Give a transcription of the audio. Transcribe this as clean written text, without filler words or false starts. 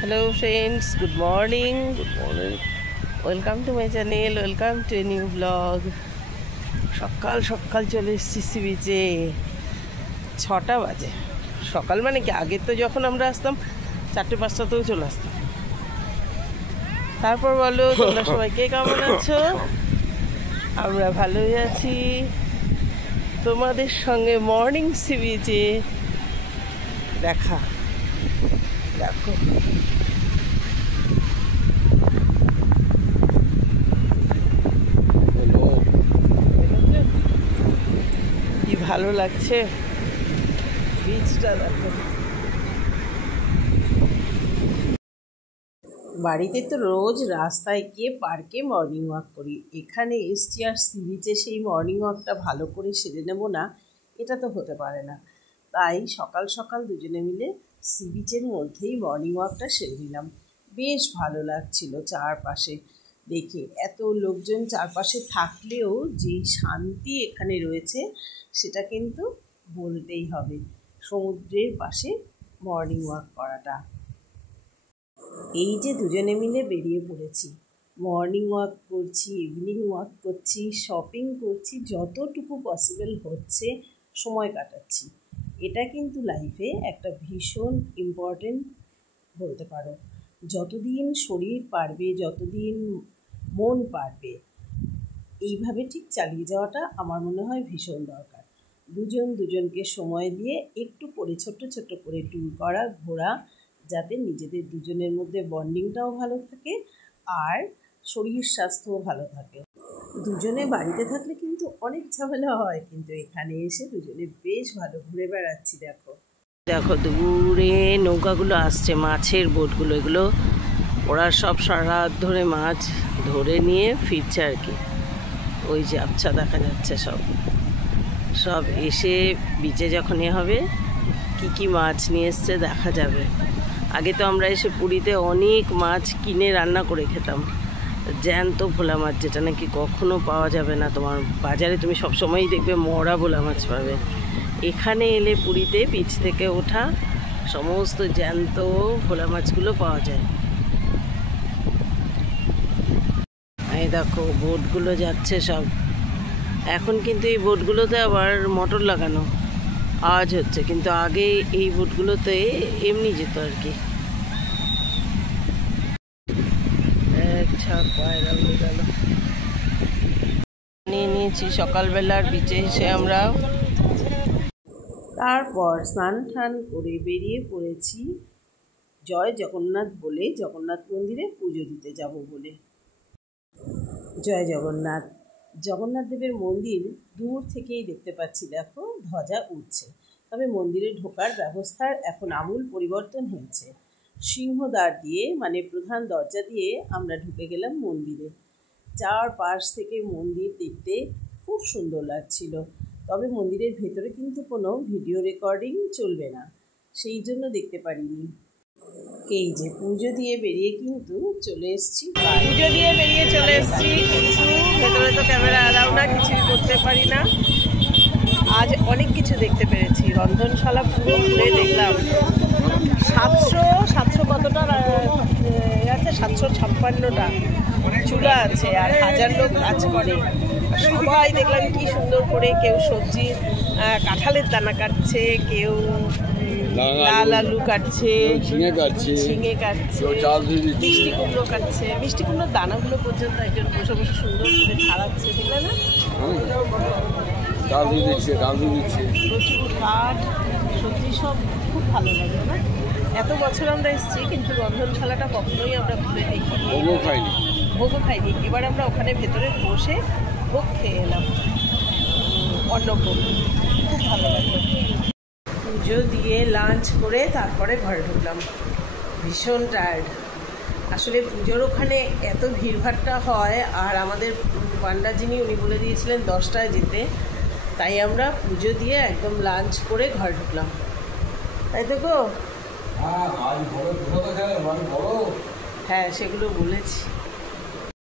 Hello friends, good morning. Good morning. Welcome to my channel, welcome to a new vlog. সকাল সকাল চলে এসেছি C বিচে। 6টা বাজে। সকাল মানে কি, আগে তো যখন আমরা আসতাম 4-5টাতেও চলে আসতাম। তারপর বলো তোমরা সবাই কে কেমন আছো? আমরা ভালোই আছি। তোমাদের সঙ্গে মর্নিং সি বিচে দেখা। দেখো কি ভালো লাগছে বিচটা, দেখো। বাড়িতে তো রোজ রাস্তায় গিয়ে পার্কে মর্নিং ওয়াক করি, এখানে এসছি আর সি বিচে সেই মর্নিং ওয়াকটা ভালো করে সেরে নেবো না, এটা তো হতে পারে না। তাই সকাল সকাল দুজনে মিলে সি বিচের মধ্যেই মর্নিং ওয়াকটা সেরে নিলাম। বেশ ভালো লাগছিল চারপাশে দেখে, এত লোকজন চারপাশে থাকলেও যেই শান্তি এখানে রয়েছে সেটা কিন্তু বলতেই হবে। সমুদ্রের পাশে মর্নিং ওয়াক করাটা, এই যে দুজনে মিলে বেরিয়ে পড়েছি, মর্নিং ওয়াক করছি, ইভিনিং ওয়াক করছি, শপিং করছি, যতটুকু পসিবল হচ্ছে সময় কাটাচ্ছি। এটা কিন্তু লাইফে একটা ভীষণ ইম্পর্টেন্ট বলতে পারো। যতদিন শরীর পারবে, যতদিন মন পারবে, এইভাবে ঠিক চালিয়ে যাওয়াটা আমার মনে হয় ভীষণ দরকার। দুজনকে সময় দিয়ে একটু করে ছোট্ট ছোট্ট করে ট্যুর করা, ঘোরা, যাতে নিজেদের দুজনের মধ্যে বন্ডিংটাও ভালো থাকে আর শরীর স্বাস্থ্যও ভালো থাকে। দুজনে বাড়িতে থাকলে কিন্তু অনেক ঝামেলা হয়, কিন্তু এখানে এসে দুজনে বেশ ভালো ঘুরে বেড়াচ্ছি। দেখো দেখো দূরে নৌকাগুলো আসছে, মাছের বোটগুলো, এগুলো ওরা সব সারা রাত ধরে মাছ ধরে নিয়ে ফিরছে আর কি। ওই যে আচ্ছা দেখা যাচ্ছে সব এসে বিচে যখন হবে কি কি মাছ নিয়ে এসছে দেখা যাবে। আগে তো আমরা এসে পুরীতে অনেক মাছ কিনে রান্না করে খেতাম, জ্যান্ত ভোলা মাছ, যেটা নাকি কখনো পাওয়া যাবে না। তোমার বাজারে তুমি সবসময়ই দেখবে মরা ভোলা মাছ পাবে, এখানে এলে পুরীতে বিচ থেকে ওঠা সমস্ত জ্যান্ত ভোলা মাছগুলো পাওয়া যায়। এই দেখো বোটগুলো যাচ্ছে সব। এখন কিন্তু এই বোটগুলোতে আবার মোটর লাগানো, আওয়াজ হচ্ছে, কিন্তু আগে এই বোটগুলোতে এমনি যেত আর কি। পায়রা উড়ে গেল। নিয়ে নিয়েছি সকালবেলার বিচে এসে আমরা, তারপর স্নান টান করে বেরিয়ে পড়েছি জয় জগন্নাথ বলে, জগন্নাথ মন্দিরে পুজো দিতে যাব বলে। জয় জগন্নাথ, জগন্নাথ দেবের মন্দির দূর থেকেই দেখতে পাচ্ছি, দেখো ধ্বজা উঠছে। তবে মন্দিরে ঢোকার ব্যবস্থার এখন আমূল পরিবর্তন হয়েছে। সিংহদ্বার দিয়ে, মানে প্রধান দরজা দিয়ে আমরা ঢুকে গেলাম মন্দিরে। চারপাশ থেকে মন্দির দেখতে খুব সুন্দর লাগছিল। তবে মন্দিরের ভেতরে কিন্তু কোনো ভিডিও রেকর্ডিং চলবে না, সেই জন্য দেখতে পারিনি। এই যে পুজো দিয়ে বেরিয়ে কিন্তু চলে এসেছি, পুজো দিয়ে বেরিয়ে চলে এসেছি, কিন্তু ভেতরে তো ক্যামেরা অ্যালাউ না, কিছুই করতে পারি না। আজ অনেক কিছু দেখতে পেরেছি, রন্ধনশালা পুরো ঘুরে দেখলাম। 700 কতটা আছে, 756টা চুলা আছে আর 1000 লোক কাজ করে। সবাই দেখলাম কি সুন্দর করে, কেউ সবজি কাঁঠালের দানা কাটছে, কেউ লাল আলু কাটছে, ঝিঙে কাটছে, মিষ্টি কুমড়ো কাটছে। মিষ্টি কুমড়োর দানাগুলো পর্যন্ত একজন বসে বসে সুন্দর করে ছাড়াচ্ছে, দেখলে না? প্রচুর কাঠ, সবজি, সব খুব ভালো লাগে না? এত বছর আমরা এসেছি, কিন্তু রন্ধনশালাটা কখনোই আমরা ঘুরে দেখিনি, ভোগও খাইনি। এবার আমরা ওখানে ভেতরে বসে ভোগ খেয়ে এলাম, অন্নভোগ, খুব ভালো লাগলো। পুজো দিয়ে লাঞ্চ করে তারপরে ঘরে ঢুকলাম, ভীষণ টায়ার্ড। আসলে পুজোর ওখানে এত ভিড়ভাট্টা হয়, আর আমাদের পান্ডা যিনি উনি বলে দিয়েছিলেন 10টায় যেতে, তাই আমরা পুজো দিয়ে একদম লাঞ্চ করে ঘরে ঢুকলাম, তাই তো গো? হ্যাঁ সেগুলো বলেছি।